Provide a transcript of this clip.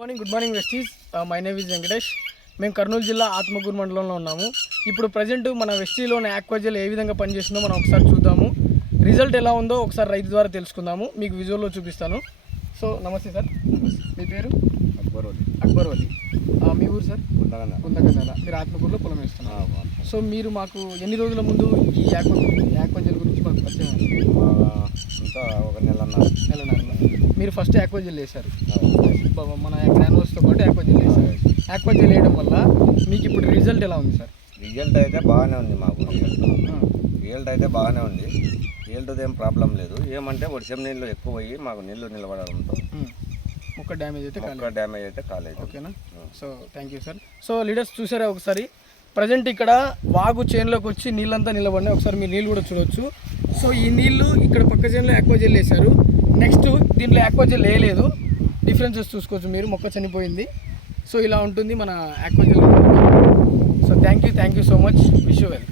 Good morning besties. My name is Venkatesh. మేము కర్నూలు జిల్లా ఆత్మకూరు మండలంలో ఉన్నాము. ఇప్పుడు ప్రజెంట్ మన వెస్టీలోని ఆక్వాజెల్ ఏ విధంగా పనిచేస్తుందో మనం ఒకసారి చూద్దాము. రిజల్ట్ ఎలా ఉందో ఒకసారి రైతు ద్వారా తెలుసుకుందాము. మీకు విజువల్లో చూపిస్తాను. సో నమస్తే సార్, మీ పేరు? అక్బర్ వలి. మీ ఊరు సార్? కుందగందాల. మీరు ఆత్మకూరులో పొలం వేస్తున్నారు. సో మీరు మాకు ఎన్ని రోజుల ముందు ఈ ఆక్వాజెల్ గురించి మాకు పరిచయం? ఒక నెలన్నర. మీరు ఫస్ట్ ఆక్వాజెల్ వేశారు, మన గ్రానువల్స్తో పాటు ఆక్వాజెల్ వేశారు. ఆక్వాజెల్ వేయడం వల్ల మీకు ఇప్పుడు రిజల్ట్ ఎలా ఉంది సార్? రిజల్ట్ అయితే బాగానే ఉంది. మాకు రిజల్ట్ అయితే బాగానే ఉంది. రిజల్ట్ ఏం ప్రాబ్లం లేదు. ఏమంటే వర్షం నీళ్ళు ఎక్కువ అయ్యి మాకు నీళ్ళు నిలబడడంతో మొక్క డ్యామేజ్ అయితే కాలేదు. ఓకేనా? So thank you sir. So leaders చూసారా ఒకసారి, ప్రజెంట్ ఇక్కడ వాగు చేనులోకి వచ్చి నీళ్ళంతా నిలబడినాయి. ఒకసారి మీరు నీళ్ళు కూడా చూడవచ్చు. సో ఈ నీళ్ళు ఇక్కడ పక్క చేనులో ఆక్వాజెల్ వేశారు, నెక్స్ట్ దీంట్లో ఆక్వాజెల్ వేయలేదు. డిఫరెన్సెస్ చూసుకోవచ్చు మీరు, మొక్క చనిపోయింది. సో ఇలా ఉంటుంది మన Aquagel. So thank you so much. Wish you well.